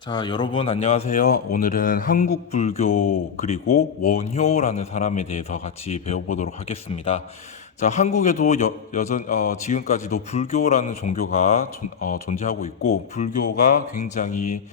자, 여러분 안녕하세요. 오늘은 한국 불교 그리고 원효라는 사람에 대해서 같이 배워보도록 하겠습니다. 자, 한국에도 지금까지도 불교라는 종교가 존재하고 있고, 불교가 굉장히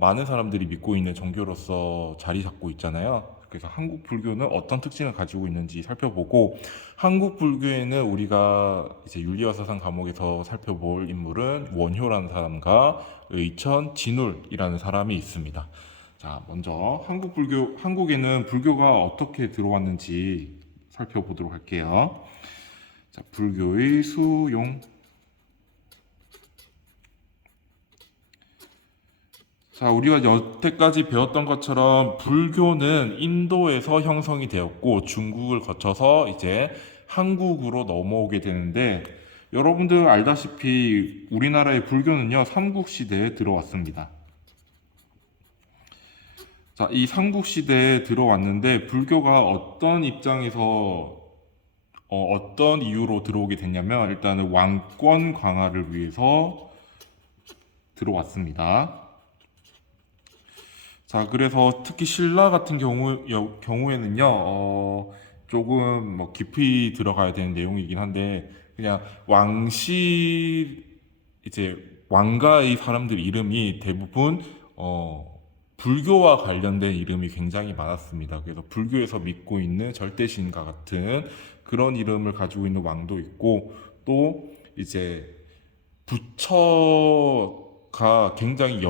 많은 사람들이 믿고 있는 종교로서 자리 잡고 있잖아요. 그래서 한국 불교는 어떤 특징을 가지고 있는지 살펴보고, 한국 불교에는 우리가 이제 윤리와 사상 과목에서 살펴볼 인물은 원효라는 사람과 의천 진울이라는 사람이 있습니다. 자, 먼저 한국에는 불교가 어떻게 들어왔는지 살펴보도록 할게요. 자, 불교의 수용. 자, 우리가 여태까지 배웠던 것처럼 불교는 인도에서 형성이 되었고 중국을 거쳐서 이제 한국으로 넘어오게 되는데, 여러분들 알다시피 우리나라의 불교는요, 삼국시대에 들어왔습니다. 자, 이 삼국시대에 들어왔는데 불교가 어떤 입장에서 어떤 이유로 들어오게 됐냐면, 일단은 왕권 강화를 위해서 들어왔습니다. 자, 그래서 특히 신라 같은 경우에는요, 조금 뭐 깊이 들어가야 되는 내용이긴 한데, 그냥 이제 왕가의 사람들 이름이 대부분, 불교와 관련된 이름이 굉장히 많았습니다. 그래서 불교에서 믿고 있는 절대신과 같은 그런 이름을 가지고 있는 왕도 있고, 또 이제 부처가 굉장히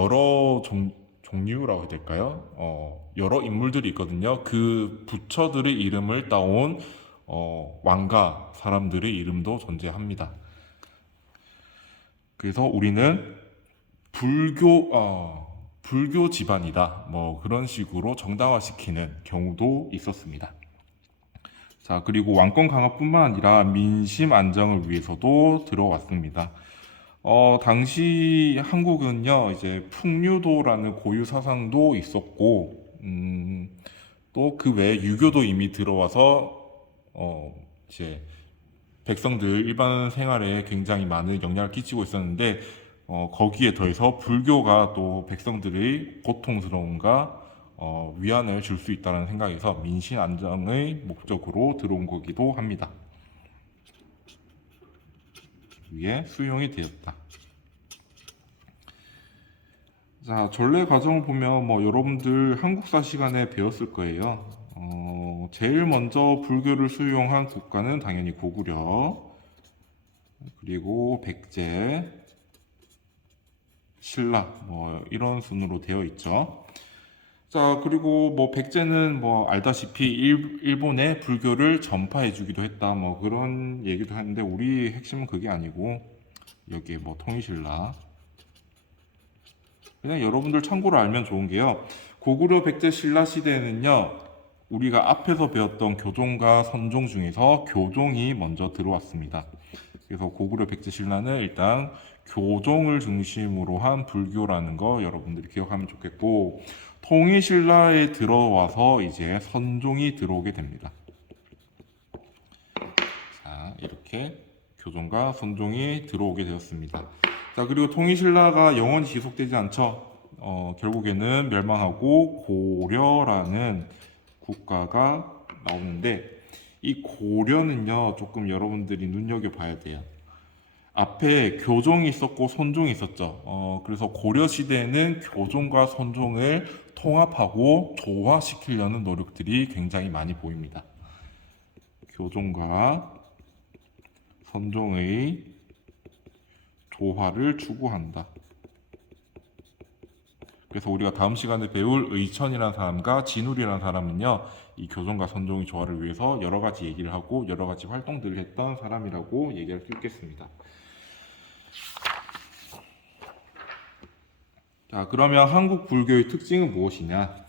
종류라고 해야 될까요? 여러 인물들이 있거든요. 그 부처들의 이름을 따온 왕가 사람들의 이름도 존재합니다. 그래서 우리는 불교 집안이다, 뭐 그런 식으로 정당화시키는 경우도 있었습니다. 자, 그리고 왕권 강화뿐만 아니라 민심 안정을 위해서도 들어왔습니다. 당시 한국은요, 이제 풍류도라는 고유 사상도 있었고, 또 그 외에 유교도 이미 들어와서, 이제 백성들 일반 생활에 굉장히 많은 영향을 끼치고 있었는데, 거기에 더해서 불교가 또 백성들의 고통스러움과 위안을 줄 수 있다는 생각에서 민심 안정의 목적으로 들어온 거기도 합니다. 위에 수용이 되었다. 자, 전래 과정을 보면 뭐 여러분들 한국사 시간에 배웠을 거예요. 제일 먼저 불교를 수용한 국가는 당연히 고구려, 그리고 백제, 신라, 뭐 이런 순으로 되어 있죠. 자, 그리고 뭐 백제는 뭐 알다시피 일본에 불교를 전파해주기도 했다, 뭐 그런 얘기도 하는데, 우리 핵심은 그게 아니고 여기에 뭐 통일신라. 그냥 여러분들 참고로 알면 좋은 게요, 고구려 백제 신라 시대에는요, 우리가 앞에서 배웠던 교종과 선종 중에서 교종이 먼저 들어왔습니다. 그래서 고구려 백제 신라는 일단 교종을 중심으로 한 불교라는 거 여러분들이 기억하면 좋겠고, 통일신라에 들어와서 이제 선종이 들어오게 됩니다. 자, 이렇게 교종과 선종이 들어오게 되었습니다. 자, 그리고 통일신라가 영원히 지속되지 않죠. 결국에는 멸망하고 고려라는 국가가 나오는데, 이 고려는요, 조금 여러분들이 눈여겨봐야 돼요. 앞에 교종이 있었고 선종이 있었죠. 그래서 고려 시대에는 교종과 선종을 통합하고 조화시키려는 노력들이 굉장히 많이 보입니다. 교종과 선종의 조화를 추구한다. 그래서 우리가 다음 시간에 배울 의천이라는 사람과 진울이라는 사람은요, 이 교종과 선종의 조화를 위해서 여러 가지 얘기를 하고 여러 가지 활동들을 했던 사람이라고 얘기할 수 있겠습니다. 자, 그러면 한국 불교의 특징은 무엇이냐?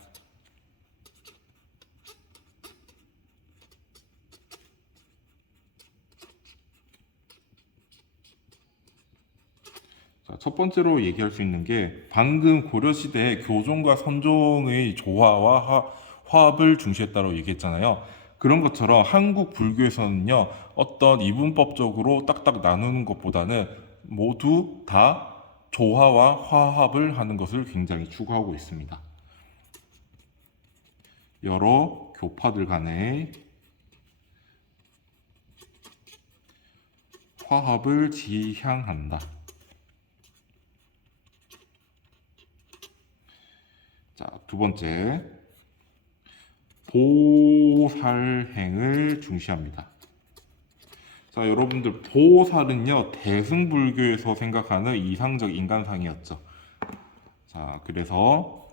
자, 첫 번째로 얘기할 수 있는 게, 방금 고려시대에 교종과 선종의 조화와 화합을 중시했다고 얘기했잖아요. 그런 것처럼 한국 불교에서는요, 어떤 이분법적으로 딱딱 나누는 것보다는 모두 다 조화와 화합을 하는 것을 굉장히 추구하고 있습니다. 여러 교파들 간의 화합을 지향한다. 자, 두 번째, 보살행을 중시합니다. 자, 여러분들 보살은요 대승불교에서 생각하는 이상적 인간상이었죠. 자, 그래서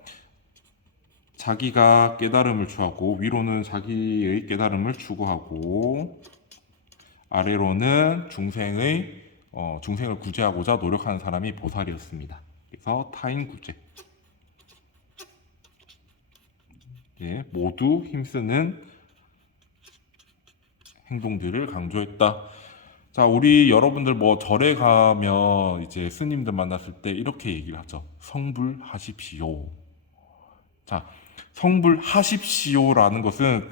자기가 깨달음을 추구하고 위로는 자기의 깨달음을 추구하고 아래로는 중생을 구제하고자 노력하는 사람이 보살이었습니다. 그래서 타인 구제, 예, 모두 힘쓰는 행동들을 강조했다. 자, 우리 여러분들 뭐 절에 가면 이제 스님들 만났을 때 이렇게 얘기를 하죠. 성불하십시오. 자, 성불하십시오라는 것은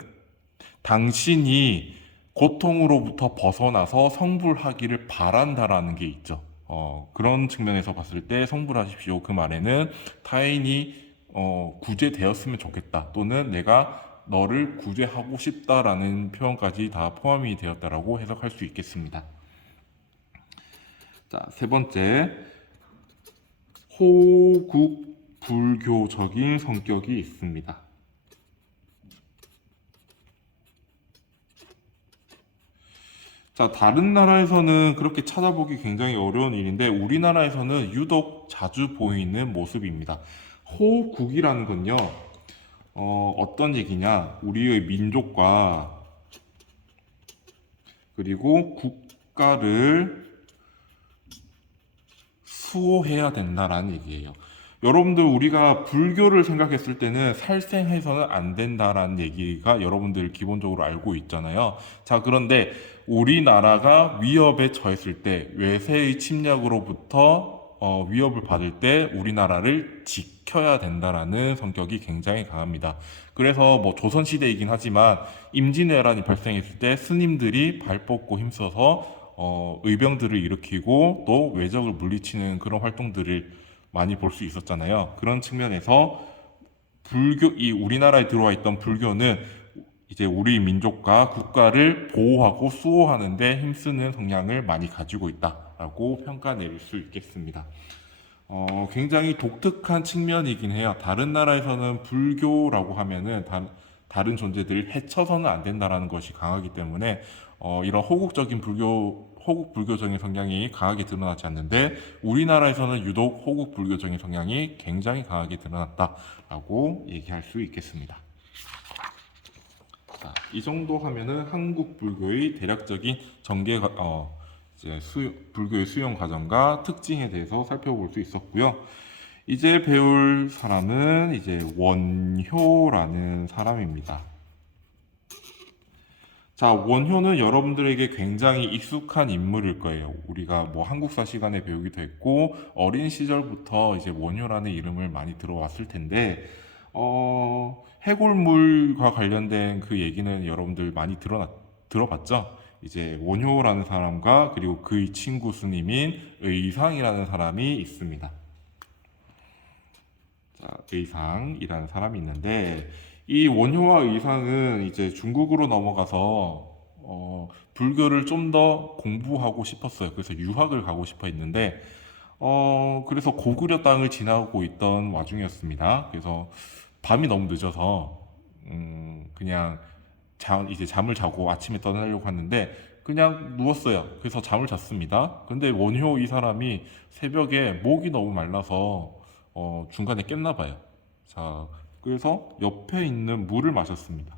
당신이 고통으로부터 벗어나서 성불하기를 바란다라는 게 있죠. 그런 측면에서 봤을 때 성불하십시오. 그 말에는 타인이 구제되었으면 좋겠다. 또는 내가 너를 구제하고 싶다라는 표현까지 다 포함이 되었다라고 해석할 수 있겠습니다. 자, 세 번째, 호국 불교적인 성격이 있습니다. 자, 다른 나라에서는 그렇게 찾아보기 굉장히 어려운 일인데 우리나라에서는 유독 자주 보이는 모습입니다. 호국이라는 건요, 어떤 얘기냐? 우리의 민족과 그리고 국가를 수호해야 된다라는 얘기예요. 여러분들 우리가 불교를 생각했을 때는 살생해서는 안 된다라는 얘기가 여러분들 기본적으로 알고 있잖아요. 자, 그런데 우리나라가 위협에 처했을 때 외세의 침략으로부터 위협을 받을 때 우리나라를 지켜야 된다라는 성격이 굉장히 강합니다. 그래서 뭐 조선시대이긴 하지만 임진왜란이 발생했을 때 스님들이 발 뻗고 힘써서 의병들을 일으키고 또 외적을 물리치는 그런 활동들을 많이 볼 수 있었잖아요. 그런 측면에서 이 우리나라에 들어와 있던 불교는 이제 우리 민족과 국가를 보호하고 수호하는 데 힘쓰는 성향을 많이 가지고 있다라고 평가 내릴 수 있겠습니다. 굉장히 독특한 측면이긴 해요. 다른 나라에서는 불교라고 하면은 다른 존재들을 해쳐서는 안 된다라는 것이 강하기 때문에 이런 호국 불교적인 성향이 강하게 드러나지 않는데 우리나라에서는 유독 호국 불교적인 성향이 굉장히 강하게 드러났다라고 얘기할 수 있겠습니다. 자, 이 정도 하면은 한국 불교의 대략적인 이제 불교의 수용 과정과 특징에 대해서 살펴볼 수 있었고요. 이제 배울 사람은 이제 원효라는 사람입니다. 자, 원효는 여러분들에게 굉장히 익숙한 인물일 거예요. 우리가 뭐 한국사 시간에 배우기도 했고, 어린 시절부터 이제 원효라는 이름을 많이 들어왔을 텐데, 해골물과 관련된 그 얘기는 여러분들 많이 들어봤죠? 이제 원효라는 사람과 그리고 그의 친구 스님인 의상이라는 사람이 있습니다. 자, 의상이라는 사람이 있는데, 이 원효와 의상은 이제 중국으로 넘어가서 불교를 좀 더 공부하고 싶었어요. 그래서 유학을 가고 싶어 했는데 그래서 고구려 땅을 지나고 있던 와중이었습니다. 그래서 밤이 너무 늦어서 그냥 이제 잠을 자고 아침에 떠나려고 하는데 그냥 누웠어요. 그래서 잠을 잤습니다. 근데 원효 이 사람이 새벽에 목이 너무 말라서 중간에 깼나 봐요. 자, 그래서 옆에 있는 물을 마셨습니다.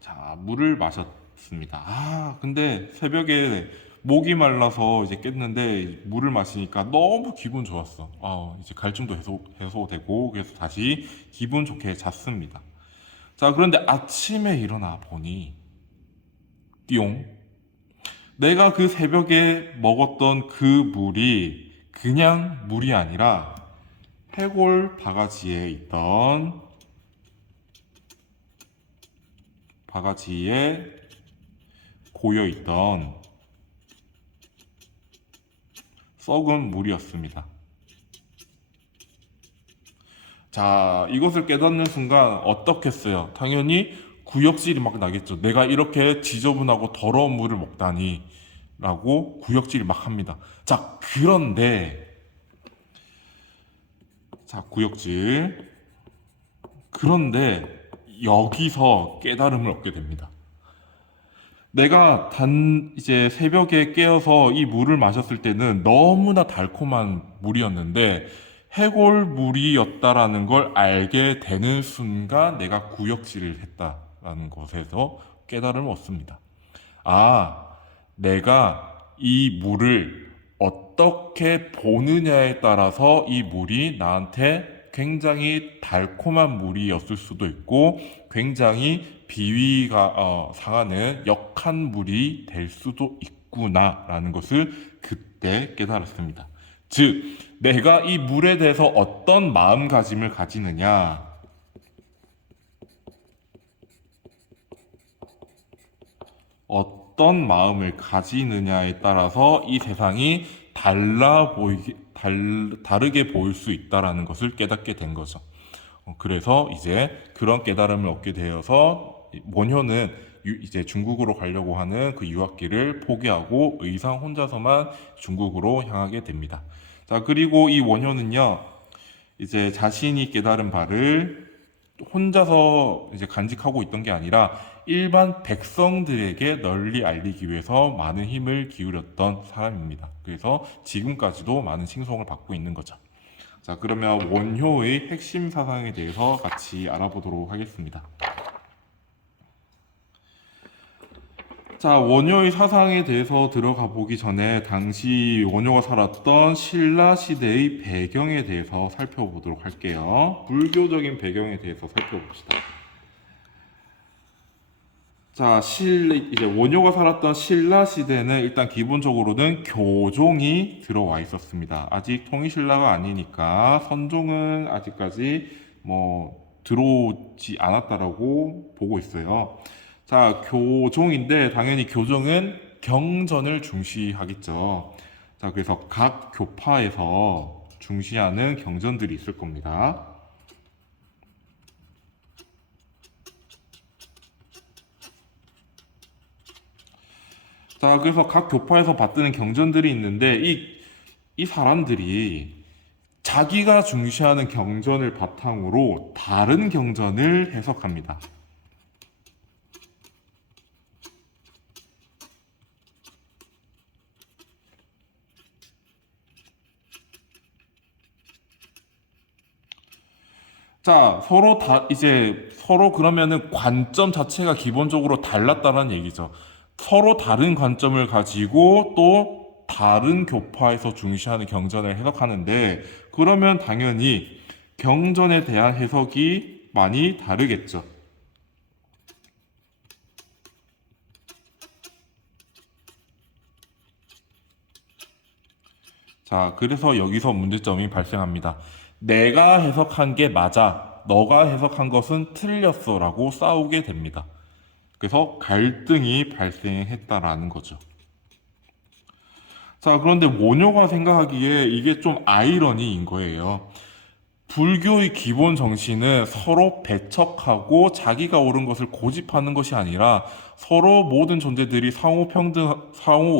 자, 물을 마셨습니다. 근데 새벽에 목이 말라서 이제 깼는데 물을 마시니까 너무 기분 좋았어. 이제 갈증도 해소되고 그래서 다시 기분 좋게 잤습니다. 자, 그런데 아침에 일어나 보니 띠용, 내가 그 새벽에 먹었던 그 물이 그냥 물이 아니라 해골 바가지에 고여 있던 썩은 물이었습니다. 자, 이것을 깨닫는 순간 어떻겠어요? 당연히 구역질이 막 나겠죠. 내가 이렇게 지저분하고 더러운 물을 먹다니 라고 구역질이 막 합니다. 자, 그런데 자, 구역질. 그런데 여기서 깨달음을 얻게 됩니다. 내가 이제 새벽에 깨어서 이 물을 마셨을 때는 너무나 달콤한 물이었는데 해골물이었다라는 걸 알게 되는 순간 내가 구역질을 했다라는 것에서 깨달음을 얻습니다. 아, 내가 이 물을 어떻게 보느냐에 따라서 이 물이 나한테 굉장히 달콤한 물이었을 수도 있고 굉장히 비위가 상하는 역한 물이 될 수도 있구나라는 것을 그때 깨달았습니다. 즉, 내가 이 물에 대해서 어떤 마음가짐을 가지느냐, 어떤 마음을 가지느냐에 따라서 이 세상이 다르게 보일 수 있다라는 것을 깨닫게 된 거죠. 그래서 이제 그런 깨달음을 얻게 되어서 원효는 이제 중국으로 가려고 하는 그 유학길을 포기하고 의상 혼자서만 중국으로 향하게 됩니다. 자, 그리고 이 원효는요, 이제 자신이 깨달은 바를 혼자서 이제 간직하고 있던 게 아니라 일반 백성들에게 널리 알리기 위해서 많은 힘을 기울였던 사람입니다. 그래서 지금까지도 많은 칭송을 받고 있는 거죠. 자, 그러면 원효의 핵심 사상에 대해서 같이 알아보도록 하겠습니다. 자, 원효의 사상에 대해서 들어가 보기 전에 당시 원효가 살았던 신라 시대의 배경에 대해서 살펴보도록 할게요. 불교적인 배경에 대해서 살펴봅시다. 자, 이제 원효가 살았던 신라 시대는 일단 기본적으로는 교종이 들어와 있었습니다. 아직 통일신라가 아니니까 선종은 아직까지 들어오지 않았다라고 보고 있어요. 자, 교종인데 당연히 교종은 경전을 중시하겠죠. 자, 그래서 각 교파에서 중시하는 경전들이 있을 겁니다. 자, 그래서 각 교파에서 받드는 경전들이 있는데 이 사람들이 자기가 중시하는 경전을 바탕으로 다른 경전을 해석합니다. 자, 서로 그러면은 관점 자체가 기본적으로 달랐다는 얘기죠. 서로 다른 관점을 가지고 또 다른 교파에서 중시하는 경전을 해석하는데, 그러면 당연히 경전에 대한 해석이 많이 다르겠죠. 자, 그래서 여기서 문제점이 발생합니다. 내가 해석한 게 맞아. 너가 해석한 것은 틀렸어. 라고 싸우게 됩니다. 그래서 갈등이 발생했다라는 거죠. 자, 그런데 원효가 생각하기에 이게 좀 아이러니인 거예요. 불교의 기본 정신은 서로 배척하고 자기가 옳은 것을 고집하는 것이 아니라 서로 모든 존재들이 상호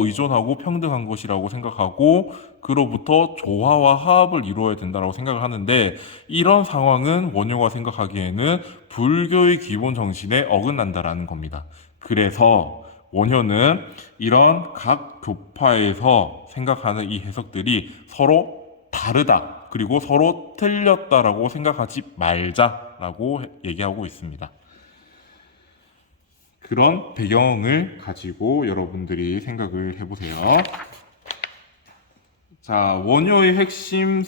의존하고 평등한 것이라고 생각하고 그로부터 조화와 화합을 이루어야 된다고 생각을 하는데, 이런 상황은 원효가 생각하기에는 불교의 기본 정신에 어긋난다라는 겁니다. 그래서 원효는 이런 각 교파에서 생각하는 이 해석들이 서로 다르다, 그리고 서로 틀렸다라고 생각하지 말자라고 얘기하고 있습니다. 그런 배경을 가지고 여러분들이 생각을 해보세요. 자, 원효의 핵심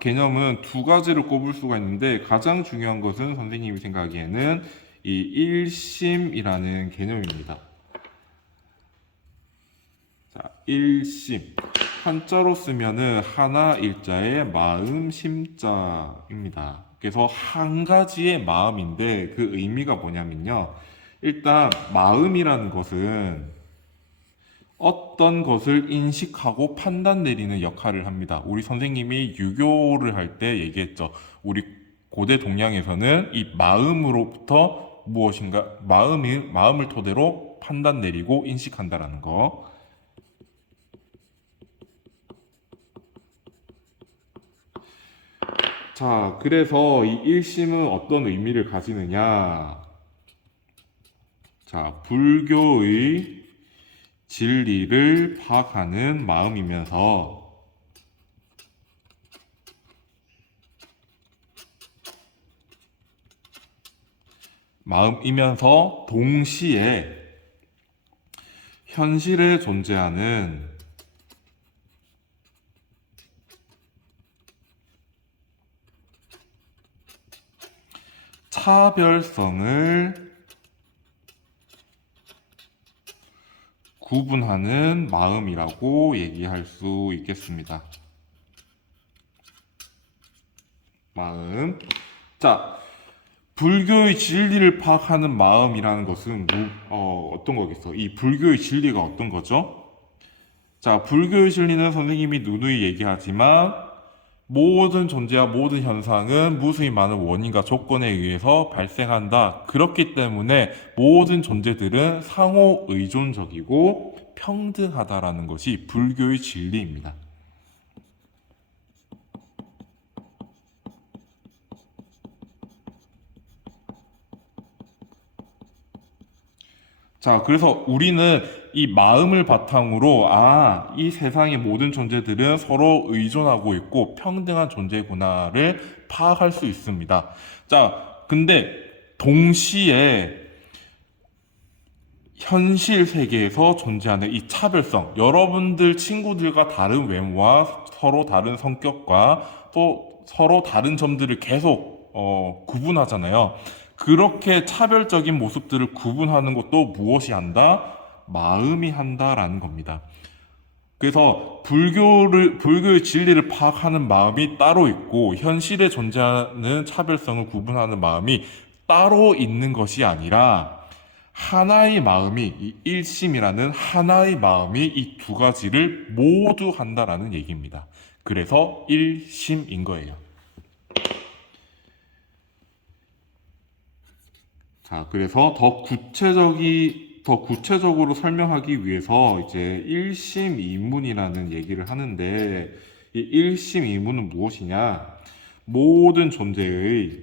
개념은 두 가지를 꼽을 수가 있는데, 가장 중요한 것은 선생님이 생각하기에는 이 일심이라는 개념입니다. 자, 일심. 한자로 쓰면은 하나 일자의 마음 심자입니다. 그래서 한 가지의 마음인데 그 의미가 뭐냐면요. 일단 마음이라는 것은 어떤 것을 인식하고 판단 내리는 역할을 합니다. 우리 선생님이 유교를 할 때 얘기했죠. 우리 고대 동양에서는 이 마음으로부터 무엇인가, 마음을 토대로 판단 내리고 인식한다라는 거. 자, 그래서 이 일심은 어떤 의미를 가지느냐? 자, 불교의 진리를 파악하는 마음이면서 동시에 현실에 존재하는 차별성을 구분하는 마음이라고 얘기할 수 있겠습니다. 마음. 자, 불교의 진리를 파악하는 마음이라는 것은 어떤 거겠어? 이 불교의 진리가 어떤 거죠? 자, 불교의 진리는 선생님이 누누이 얘기하지만 모든 존재와 모든 현상은 무수히 많은 원인과 조건에 의해서 발생한다. 그렇기 때문에 모든 존재들은 상호 의존적이고 평등하다라는 것이 불교의 진리입니다. 자, 그래서 우리는 이 마음을 바탕으로, 이 세상의 모든 존재들은 서로 의존하고 있고 평등한 존재구나를 파악할 수 있습니다. 자, 근데 동시에 현실 세계에서 존재하는 이 차별성, 여러분들 친구들과 다른 외모와 서로 다른 성격과 또 서로 다른 점들을 계속 구분하잖아요. 그렇게 차별적인 모습들을 구분하는 것도 무엇이 한다? 마음이 한다라는 겁니다. 그래서 불교의 진리를 파악하는 마음이 따로 있고, 현실에 존재하는 차별성을 구분하는 마음이 따로 있는 것이 아니라, 하나의 마음이, 이 일심이라는 하나의 마음이 이 두 가지를 모두 한다라는 얘기입니다. 그래서 일심인 거예요. 자, 그래서 더 구체적으로 설명하기 위해서 이제 일심이문이라는 얘기를 하는데, 이 일심이문은 무엇이냐? 모든 존재의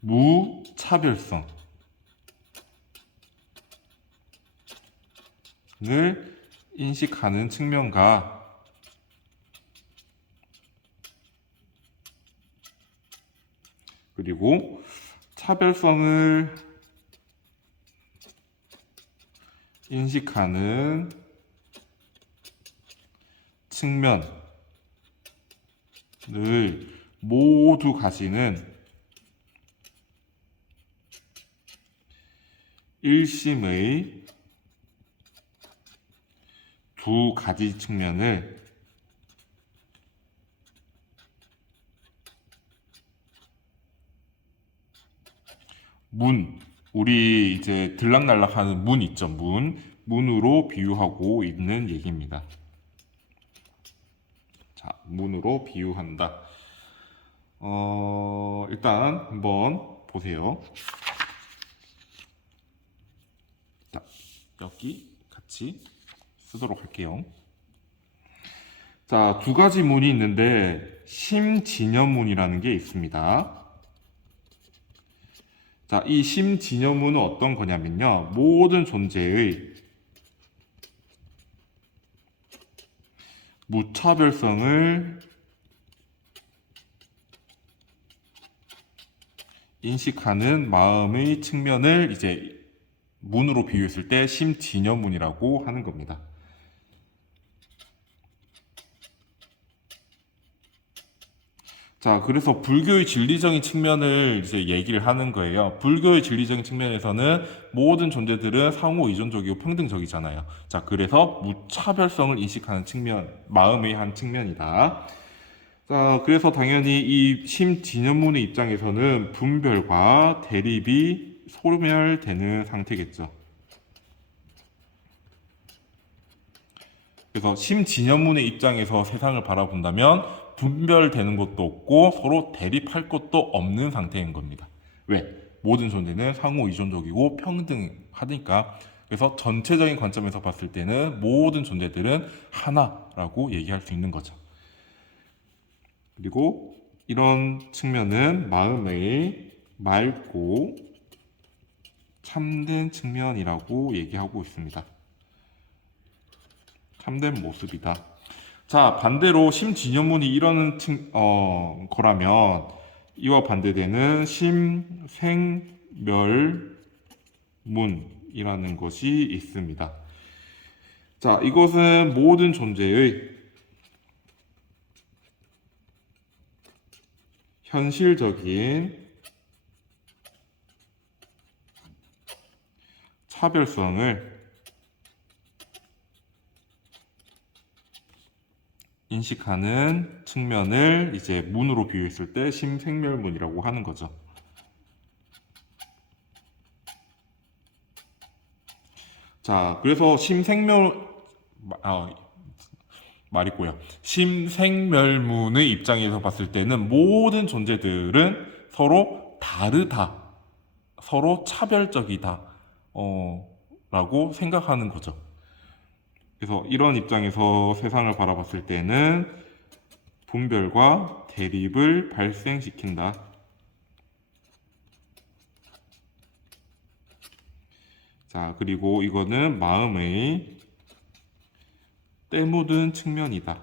무차별성을 인식하는 측면과 그리고 차별성을 인식하는 측면을 모두 가지는 일심의 두 가지 측면을 우리 이제 들락날락하는 문 있죠, 문으로 비유하고 있는 얘기입니다. 자, 문으로 비유한다. 일단 한번 보세요. 자, 여기 같이 쓰도록 할게요. 자, 두 가지 문이 있는데 심진여문이라는 게 있습니다. 자, 이 심진여문은 어떤 거냐면요, 모든 존재의 무차별성을 인식하는 마음의 측면을 이제 문으로 비유했을 때 심진여문이라고 하는 겁니다. 자, 그래서 불교의 진리적인 측면을 이제 얘기를 하는 거예요. 불교의 진리적인 측면에서는 모든 존재들은 상호 의존적이고 평등적이잖아요. 자, 그래서 무차별성을 인식하는 측면, 마음의 한 측면이다. 자, 그래서 당연히 이 심진여문의 입장에서는 분별과 대립이 소멸되는 상태겠죠. 그래서 심진여문의 입장에서 세상을 바라본다면 분별되는 것도 없고 서로 대립할 것도 없는 상태인 겁니다. 왜? 모든 존재는 상호 의존적이고 평등하니까. 그래서 전체적인 관점에서 봤을 때는 모든 존재들은 하나라고 얘기할 수 있는 거죠. 그리고 이런 측면은 마음의 맑고 참된 측면이라고 얘기하고 있습니다. 참된 모습이다. 자, 반대로 심진여문이 이러는 거라면 이와 반대되는 심생멸문이라는 것이 있습니다. 자, 이것은 모든 존재의 현실적인 차별성을 인식하는 측면을 이제 문으로 비유했을 때 심생멸문이라고 하는 거죠. 자, 그래서 말이고요. 심생멸문의 입장에서 봤을 때는 모든 존재들은 서로 다르다, 서로 차별적이다, 라고 생각하는 거죠. 그래서 이런 입장에서 세상을 바라봤을 때는 분별과 대립을 발생시킨다. 자, 그리고 이거는 마음의 때묻은 측면이다.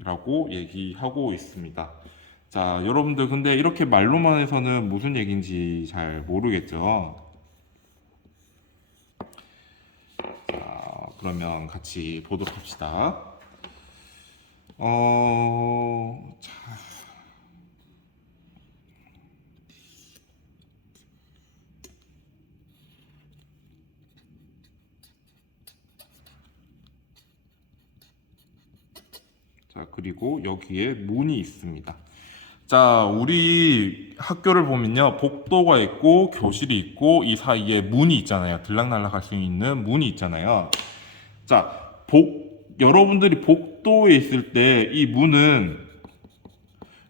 라고 얘기하고 있습니다. 자, 여러분들 근데 이렇게 말로만 해서는 무슨 얘기인지 잘 모르겠죠? 자, 그러면 같이 보도록 합시다. 자, 그리고 여기에 문이 있습니다. 자, 우리 학교를 보면요. 복도가 있고 교실이 있고 이 사이에 문이 있잖아요. 들락날락 할 수 있는 문이 있잖아요. 자, 여러분들이 복도에 있을 때 이 문은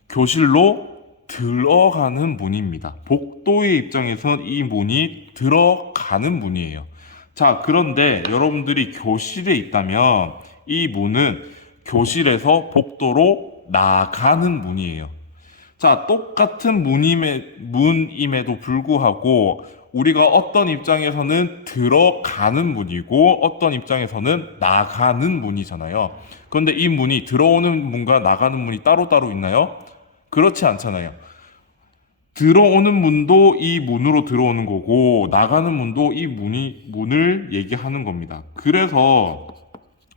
교실로 들어가는 문입니다. 복도의 입장에선 이 문이 들어가는 문이에요. 자, 그런데 여러분들이 교실에 있다면 이 문은 교실에서 복도로 나가는 문이에요. 자, 똑같은 문임에도 불구하고 우리가 어떤 입장에서는 들어가는 문이고 어떤 입장에서는 나가는 문이잖아요. 그런데 이 문이 들어오는 문과 나가는 문이 따로따로 있나요? 그렇지 않잖아요. 들어오는 문도 이 문으로 들어오는 거고 나가는 문도 이 문을 얘기하는 겁니다. 그래서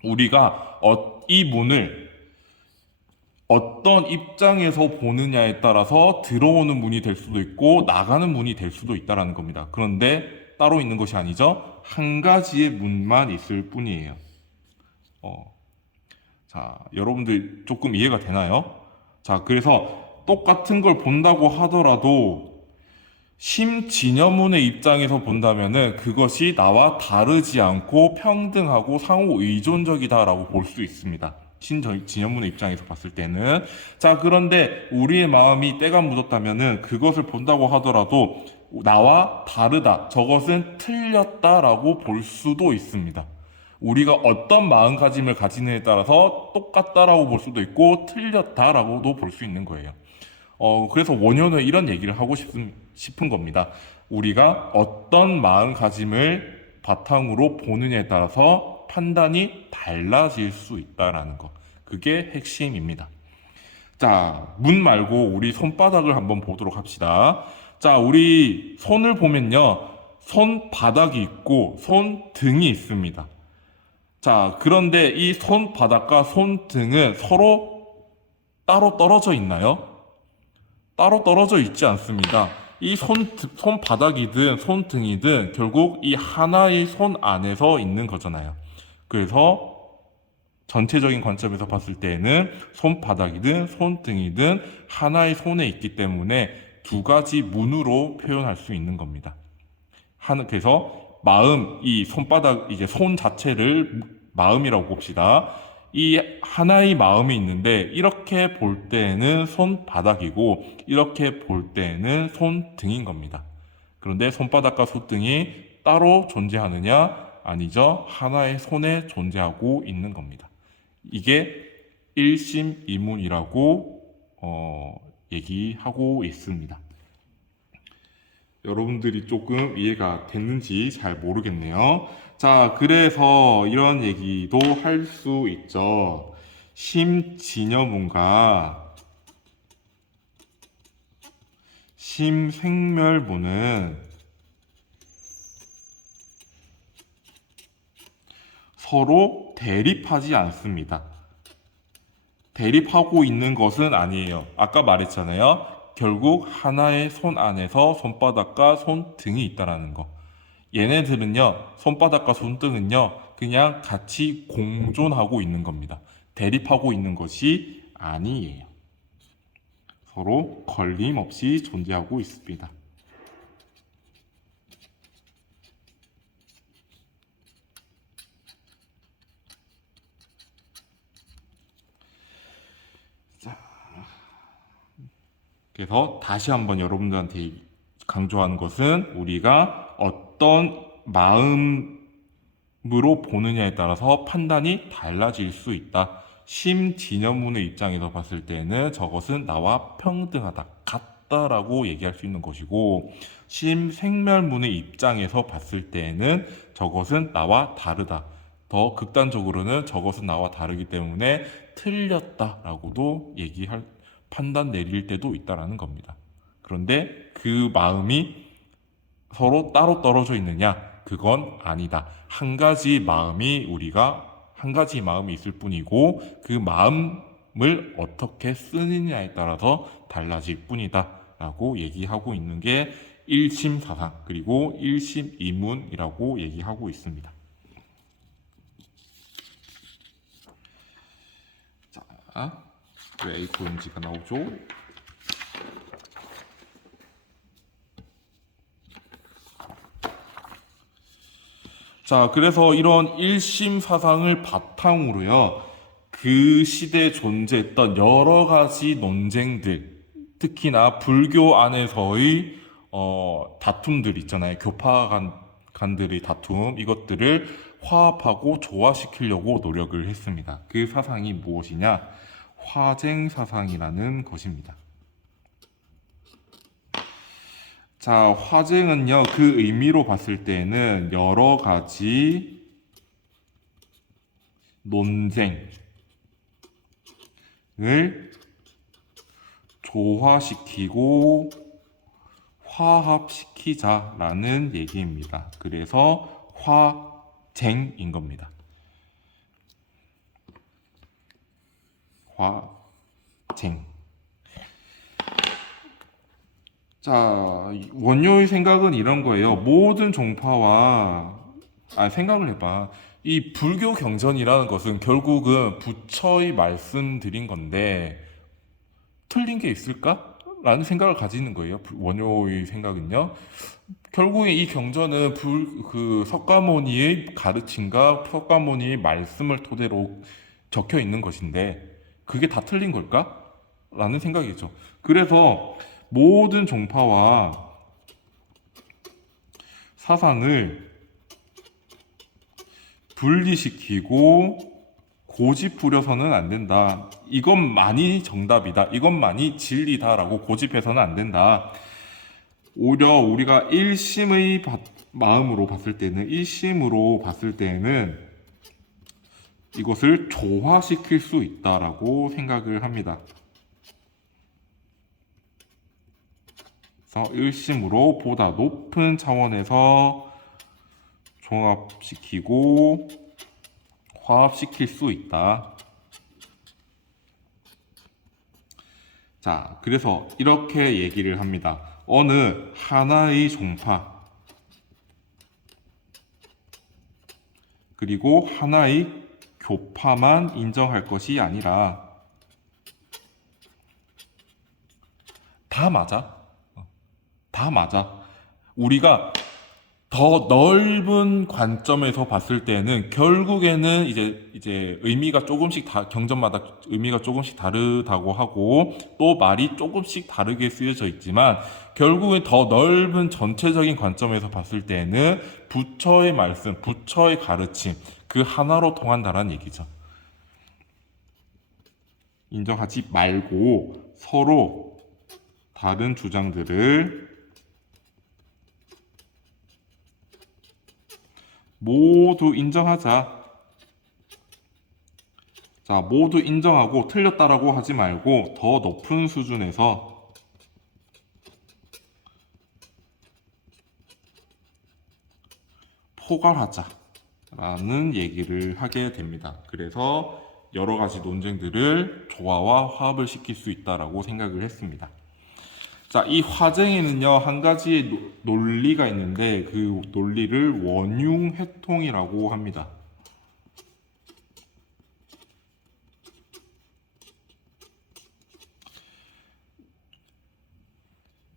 우리가 이 문을 어떤 입장에서 보느냐에 따라서 들어오는 문이 될 수도 있고 나가는 문이 될 수도 있다는 겁니다. 그런데 따로 있는 것이 아니죠. 한 가지의 문만 있을 뿐이에요. 자, 여러분들 조금 이해가 되나요? 자, 그래서 똑같은 걸 본다고 하더라도 심진여문의 입장에서 본다면은 그것이 나와 다르지 않고 평등하고 상호 의존적이다라고 볼 수 있습니다. 신진여문의 입장에서 봤을 때는. 자, 그런데 우리의 마음이 때가 묻었다면은 그것을 본다고 하더라도 나와 다르다, 저것은 틀렸다라고 볼 수도 있습니다. 우리가 어떤 마음가짐을 가지느냐에 따라서 똑같다라고 볼 수도 있고 틀렸다라고도 볼 수 있는 거예요. 그래서 원효는 이런 얘기를 하고 싶은 겁니다. 우리가 어떤 마음가짐을 바탕으로 보느냐에 따라서 판단이 달라질 수 있다라는 거. 그게 핵심입니다. 자, 문 말고 우리 손바닥을 한번 보도록 합시다. 자, 우리 손을 보면요. 손바닥이 있고 손등이 있습니다. 자, 그런데 이 손바닥과 손등은 서로 따로 떨어져 있나요? 따로 떨어져 있지 않습니다. 이 손바닥이든 손등이든 결국 이 하나의 손 안에서 있는 거잖아요. 그래서 전체적인 관점에서 봤을 때에는 손바닥이든 손등이든 하나의 손에 있기 때문에 두 가지 문으로 표현할 수 있는 겁니다. 그래서 이 손바닥, 이제 손 자체를 마음이라고 봅시다. 이 하나의 마음이 있는데, 이렇게 볼 때는 손바닥이고, 이렇게 볼 때는 손등인 겁니다. 그런데 손바닥과 손등이 따로 존재하느냐? 아니죠. 하나의 손에 존재하고 있는 겁니다. 이게 일심이문이라고 얘기하고 있습니다. 여러분들이 조금 이해가 됐는지 잘 모르겠네요. 자, 그래서 이런 얘기도 할 수 있죠. 심진여문과 심생멸문은 서로 대립하지 않습니다. 대립하고 있는 것은 아니에요. 아까 말했잖아요. 결국 하나의 손 안에서 손바닥과 손등이 있다라는 거. 얘네들은요, 손바닥과 손등은요, 그냥 같이 공존하고 있는 겁니다. 대립하고 있는 것이 아니에요. 서로 걸림없이 존재하고 있습니다. 자, 그래서 다시 한번 여러분들한테 강조하는 것은 우리가 어떤 마음으로 보느냐에 따라서 판단이 달라질 수 있다. 심진여문의 입장에서 봤을 때는 저것은 나와 평등하다, 같다라고 얘기할 수 있는 것이고, 심생멸문의 입장에서 봤을 때는 저것은 나와 다르다. 더 극단적으로는 저것은 나와 다르기 때문에 틀렸다라고도 판단 내릴 때도 있다라는 겁니다. 그런데 그 마음이 서로 따로 떨어져 있느냐? 그건 아니다. 한 가지 마음이 있을 뿐이고, 그 마음을 어떻게 쓰느냐에 따라서 달라질 뿐이다 라고 얘기하고 있는 게 일심사상, 그리고 일심이문이라고 얘기하고 있습니다. 자, 왜 A4용지가 나오죠? 자, 그래서 이런 일심 사상을 바탕으로요, 그 시대에 존재했던 여러 가지 논쟁들, 특히나 불교 안에서의 다툼들 있잖아요. 교파간들의 다툼, 이것들을 화합하고 조화시키려고 노력을 했습니다. 그 사상이 무엇이냐? 화쟁 사상이라는 것입니다. 자, 화쟁은요, 그 의미로 봤을 때는 여러 가지 논쟁을 조화시키고 화합시키자라는 얘기입니다. 그래서 화쟁인 겁니다. 화쟁. 자, 원효의 생각은 이런 거예요. 모든 종파와, 생각을 해봐. 이 불교 경전이라는 것은 결국은 부처의 말씀드린 건데, 틀린 게 있을까? 라는 생각을 가지는 거예요. 원효의 생각은요. 결국에 이 경전은 석가모니의 가르침과 석가모니의 말씀을 토대로 적혀 있는 것인데, 그게 다 틀린 걸까? 라는 생각이죠. 그래서 모든 종파와 사상을 분리시키고 고집 부려서는 안 된다. 이것만이 정답이다. 이것만이 진리다라고 고집해서는 안 된다. 오히려 우리가 마음으로 봤을 때는, 일심으로 봤을 때는 이것을 조화시킬 수 있다라고 생각을 합니다. 그래서 일심으로 보다 높은 차원에서 종합시키고 화합시킬 수 있다. 자, 그래서 이렇게 얘기를 합니다. 어느 하나의 종파 그리고 하나의 교파만 인정할 것이 아니라 다 맞아. 다 맞아. 우리가 더 넓은 관점에서 봤을 때는 결국에는 이제 의미가 조금씩 경전마다 의미가 조금씩 다르다고 하고 또 말이 조금씩 다르게 쓰여져 있지만 결국엔 더 넓은 전체적인 관점에서 봤을 때는 부처의 말씀, 부처의 가르침 그 하나로 통한다라는 얘기죠. 인정하지 말고 서로 다른 주장들을 모두 인정하자. 자, 모두 인정하고 틀렸다라고 하지 말고 더 높은 수준에서 포괄하자라는 얘기를 하게 됩니다. 그래서 여러 가지 논쟁들을 조화와 화합을 시킬 수 있다라고 생각을 했습니다. 자, 이 화쟁에는요, 한 가지 논리가 있는데 그 논리를 원융회통이라고 합니다.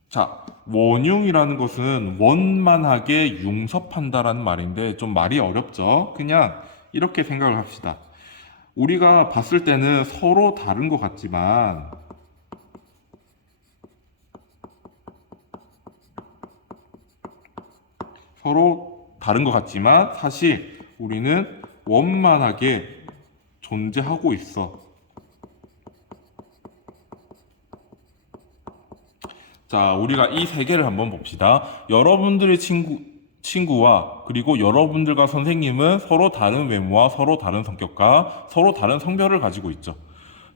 자, 원융이라는 것은 원만하게 융섭한다라는 말인데 좀 말이 어렵죠? 그냥 이렇게 생각을 합시다. 우리가 봤을 때는 서로 다른 것 같지만 사실 우리는 원만하게 존재하고 있어. 자, 우리가 이 세계를 한번 봅시다. 여러분들의 친구와 그리고 여러분들과 선생님은 서로 다른 외모와 서로 다른 성격과 서로 다른 성별을 가지고 있죠.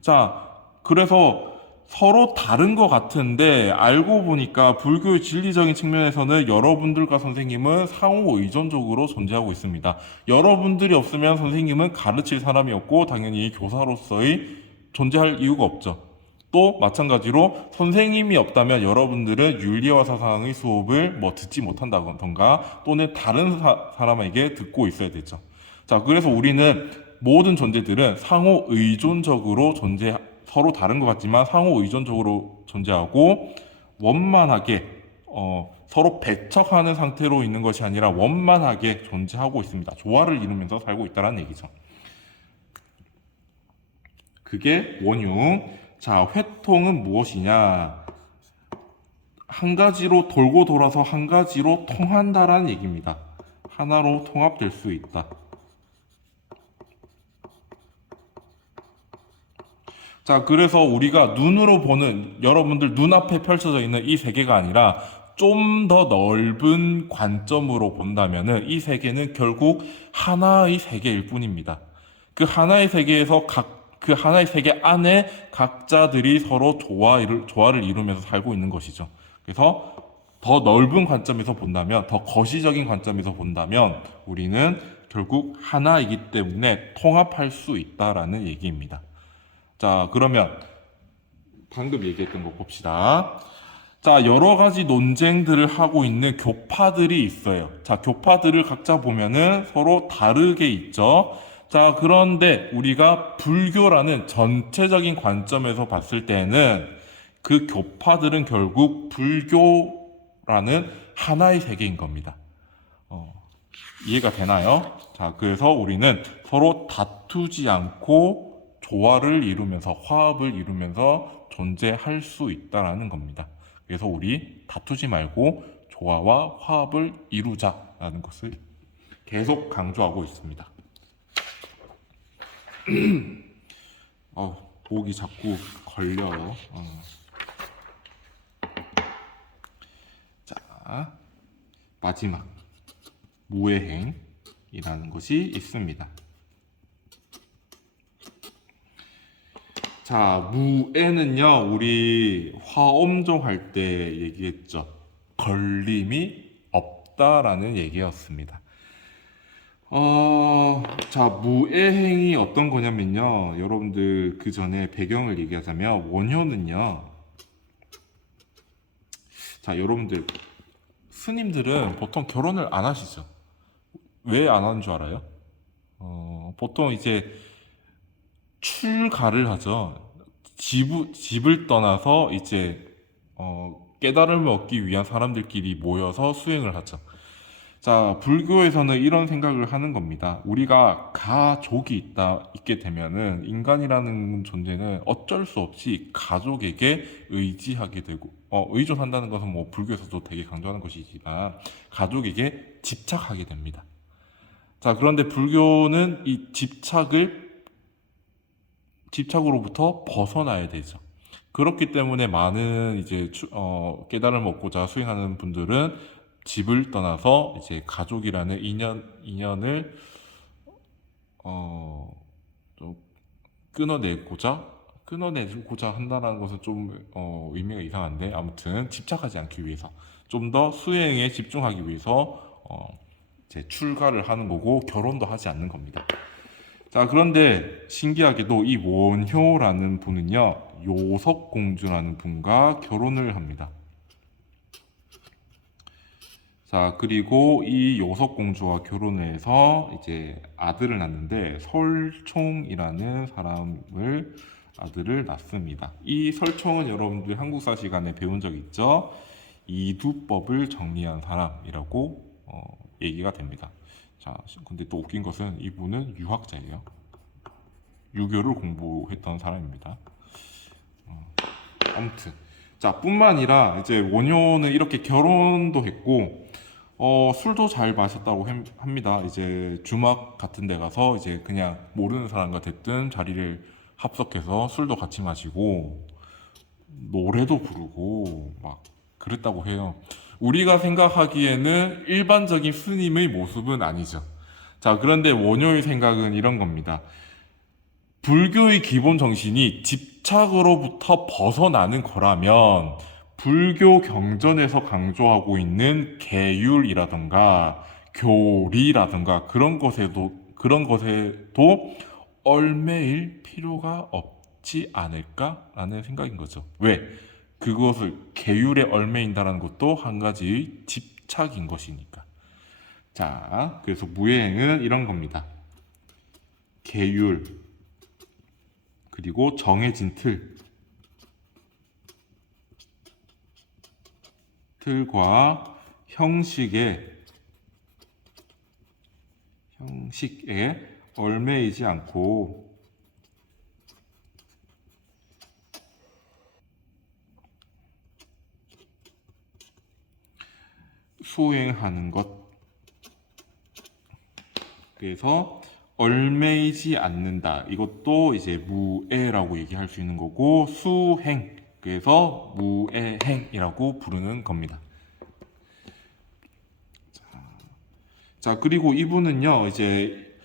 자, 그래서 서로 다른 것 같은데 알고 보니까 불교의 진리적인 측면에서는 여러분들과 선생님은 상호 의존적으로 존재하고 있습니다. 여러분들이 없으면 선생님은 가르칠 사람이 없고 당연히 교사로서의 존재할 이유가 없죠. 또 마찬가지로 선생님이 없다면 여러분들은 윤리와 사상의 수업을 뭐 듣지 못한다던가 또는 다른 사람에게 듣고 있어야 되죠. 자, 그래서 우리는 모든 존재들은 상호 의존적으로 서로 다른 것 같지만 상호 의존적으로 존재하고 원만하게 서로 배척하는 상태로 있는 것이 아니라 원만하게 존재하고 있습니다. 조화를 이루면서 살고 있다는 얘기죠. 그게 원융. 자, 회통은 무엇이냐? 한 가지로 돌고 돌아서 한 가지로 통한다라는 얘기입니다. 하나로 통합될 수 있다. 자, 그래서 우리가 눈으로 보는 여러분들 눈앞에 펼쳐져 있는 이 세계가 아니라 좀 더 넓은 관점으로 본다면은 이 세계는 결국 하나의 세계일 뿐입니다. 그 하나의 세계에서 그 하나의 세계 안에 각자들이 서로 조화를 이루면서 살고 있는 것이죠. 그래서 더 넓은 관점에서 본다면, 더 거시적인 관점에서 본다면 우리는 결국 하나이기 때문에 통합할 수 있다라는 얘기입니다. 자, 그러면 방금 얘기했던 거 봅시다. 자, 여러 가지 논쟁들을 하고 있는 교파들이 있어요. 자, 교파들을 각자 보면은 서로 다르게 있죠. 자, 그런데 우리가 불교라는 전체적인 관점에서 봤을 때는 그 교파들은 결국 불교라는 하나의 세계인 겁니다. 이해가 되나요? 자, 그래서 우리는 서로 다투지 않고 조화를 이루면서 화합을 이루면서 존재할 수 있다라는 겁니다. 그래서 우리 다투지 말고 조화와 화합을 이루자라는 것을 계속 강조하고 있습니다. 목이 자꾸 걸려요. 자, 마지막 무해행이라는 것이 있습니다. 자, 무에는요, 우리 화엄종 할 때 얘기했죠. 걸림이 없다라는 얘기였습니다. 자, 무해행이 어떤 거냐면요. 여러분들 그 전에 배경을 얘기하자면, 원효는요. 자, 여러분들, 스님들은 보통 결혼을 안 하시죠. 왜 안 하는 줄 알아요? 보통 이제 출가를 하죠. 집을 떠나서 이제, 깨달음을 얻기 위한 사람들끼리 모여서 수행을 하죠. 자, 불교에서는 이런 생각을 하는 겁니다. 우리가 있게 되면은 인간이라는 존재는 어쩔 수 없이 가족에게 의지하게 되고, 의존한다는 것은 뭐 불교에서도 되게 강조하는 것이지만, 가족에게 집착하게 됩니다. 자, 그런데 불교는 이 집착으로부터 벗어나야 되죠. 그렇기 때문에 많은 이제 깨달음을 얻고자 수행하는 분들은 집을 떠나서 이제 가족이라는 인연을 어, 좀 끊어내고자 한다는 것은 좀 의미가 이상한데, 아무튼 집착하지 않기 위해서 좀 더 수행에 집중하기 위해서 이제 출가를 하는 거고, 결혼도 하지 않는 겁니다. 자, 그런데 신기하게도 이 원효라는 분은요, 요석공주라는 분과 결혼을 합니다. 자, 그리고 이 요석공주와 결혼을 해서 이제 아들을 낳는데, 설총이라는 아들을 낳습니다. 이 설총은 여러분들 한국사 시간에 배운 적 있죠? 이두법을 정리한 사람이라고 얘기가 됩니다. 자, 근데 또 웃긴 것은 이분은 유학자예요. 유교를 공부했던 사람입니다. 아무튼, 자, 뿐만 아니라 이제 원효는 이렇게 결혼도 했고, 술도 잘 마셨다고 합니다. 이제 주막 같은 데 가서 이제 그냥 모르는 사람과 대뜸 자리를 합석해서 술도 같이 마시고, 노래도 부르고, 막 그랬다고 해요. 우리가 생각하기에는 일반적인 스님의 모습은 아니죠. 자, 그런데 원효의 생각은 이런 겁니다. 불교의 기본 정신이 집착으로부터 벗어나는 거라면, 불교 경전에서 강조하고 있는 계율이라든가 교리라든가 그런 것에도 얽매일 필요가 없지 않을까라는 생각인 거죠. 왜? 그것을 계율에 얽매인다는 것도 한 가지의 집착인 것이니까. 자, 그래서 무예행은 이런 겁니다. 계율, 그리고 정해진 틀과 형식에 얽매이지 않고 수행하는 것. 그래서 얽매이지 않는다. 이것도 이제 무애라고 얘기할 수 있는 거고, 수행. 그래서 무애행이라고 부르는 겁니다. 자, 그리고 이분은요, 이제,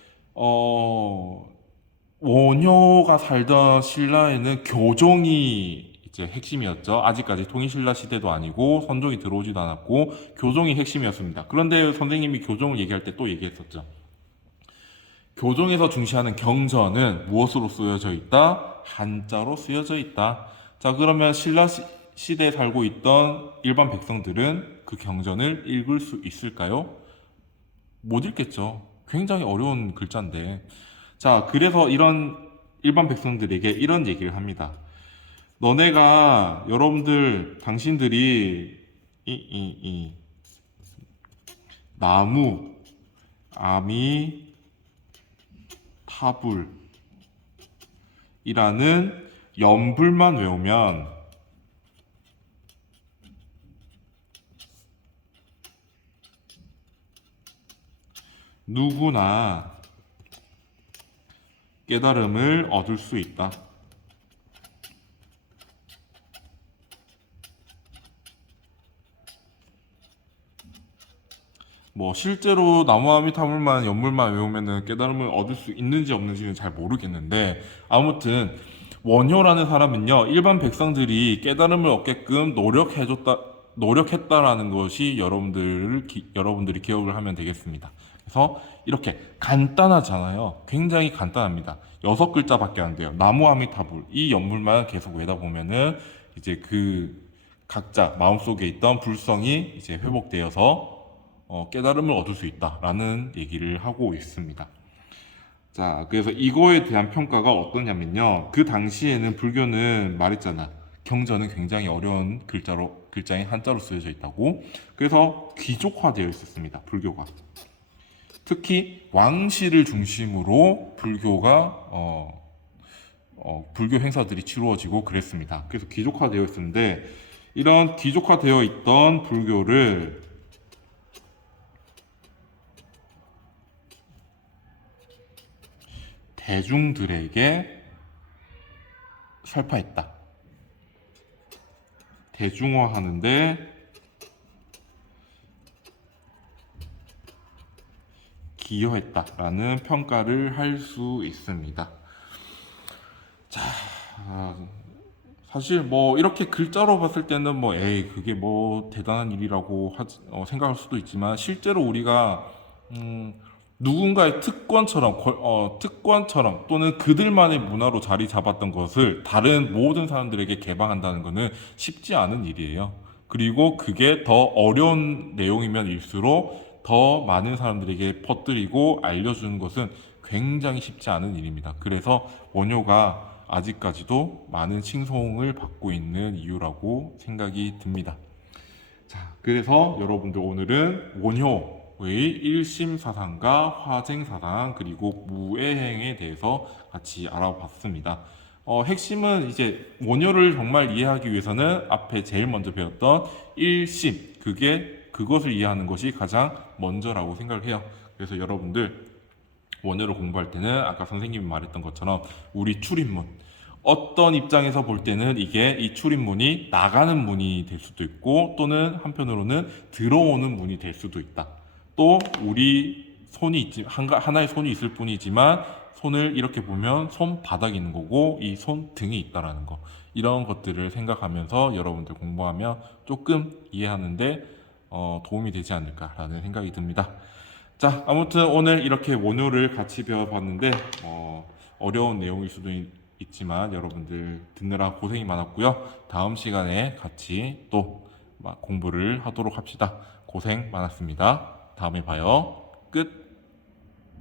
원효가 살던 신라에는 교종이 이제 핵심이었죠. 아직까지 통일신라 시대도 아니고, 선종이 들어오지도 않았고, 교종이 핵심이었습니다. 그런데 선생님이 교종을 얘기할 때 또 얘기했었죠. 교종에서 중시하는 경전은 무엇으로 쓰여져 있다? 한자로 쓰여져 있다. 자, 그러면 신라 시대에 살고 있던 일반 백성들은 그 경전을 읽을 수 있을까요? 못 읽겠죠. 굉장히 어려운 글자인데. 자, 그래서 이런 일반 백성들에게 이런 얘기를 합니다. 당신들이 나무, 아미, 타불이라는 연불만 외우면 누구나 깨달음을 얻을 수 있다. 뭐 실제로 나무아미타불만 연물만 외우면은 깨달음을 얻을 수 있는지 없는지는 잘 모르겠는데, 아무튼 원효라는 사람은요, 일반 백성들이 깨달음을 얻게끔 노력했다라는 것이 여러분들이 기억을 하면 되겠습니다. 그래서 이렇게 간단하잖아요. 굉장히 간단합니다. 6글자밖에 안 돼요. 나무아미타불, 이 연물만 계속 외다 보면은 이제 그 각자 마음속에 있던 불성이 이제 회복되어서 깨달음을 얻을 수 있다라는 얘기를 하고 있습니다. 자, 그래서 이거에 대한 평가가 어떠냐면요. 그 당시에는 불교는 말했잖아. 경전은 굉장히 어려운 글자로 글자인 한자로 쓰여져 있다고. 그래서 귀족화되어 있었습니다. 불교가. 특히 왕실을 중심으로 불교 행사들이 치루어지고 그랬습니다. 그래서 귀족화되어 있었는데, 이런 귀족화되어 있던 불교를 대중들에게 설파했다. 대중화하는데 기여했다라는 평가를 할 수 있습니다. 자, 사실 뭐 이렇게 글자로 봤을 때는 뭐 에이 그게 뭐 대단한 일이라고 생각할 수도 있지만, 실제로 우리가 누군가의 특권처럼 또는 그들만의 문화로 자리 잡았던 것을 다른 모든 사람들에게 개방한다는 것은 쉽지 않은 일이에요. 그리고 그게 더 어려운 내용이면 일수록 더 많은 사람들에게 퍼뜨리고 알려주는 것은 굉장히 쉽지 않은 일입니다. 그래서 원효가 아직까지도 많은 칭송을 받고 있는 이유라고 생각이 듭니다. 자, 그래서 여러분들 오늘은 원효의 1심 사상과 화쟁 사상 그리고 무애행에 대해서 같이 알아봤습니다. 핵심은 이제 원효를 정말 이해하기 위해서는 앞에 제일 먼저 배웠던 1심, 그것을 이해하는 것이 가장 먼저라고 생각을 해요. 그래서 여러분들 원효를 공부할 때는 아까 선생님이 말했던 것처럼 우리 출입문, 어떤 입장에서 볼 때는 이 출입문이 나가는 문이 될 수도 있고, 또는 한편으로는 들어오는 문이 될 수도 있다. 또 우리 하나의 손이 있을 뿐이지만 손을 이렇게 보면 손바닥이 있는 거고 이 손등이 있다라는 거, 이런 것들을 생각하면서 여러분들 공부하면 조금 이해하는데 도움이 되지 않을까라는 생각이 듭니다. 자, 아무튼 오늘 이렇게 원효를 같이 배워봤는데 어려운 내용일 수도 있지만 여러분들 듣느라 고생이 많았고요. 다음 시간에 같이 또 공부를 하도록 합시다. 고생 많았습니다. 다음에 봐요. 끝.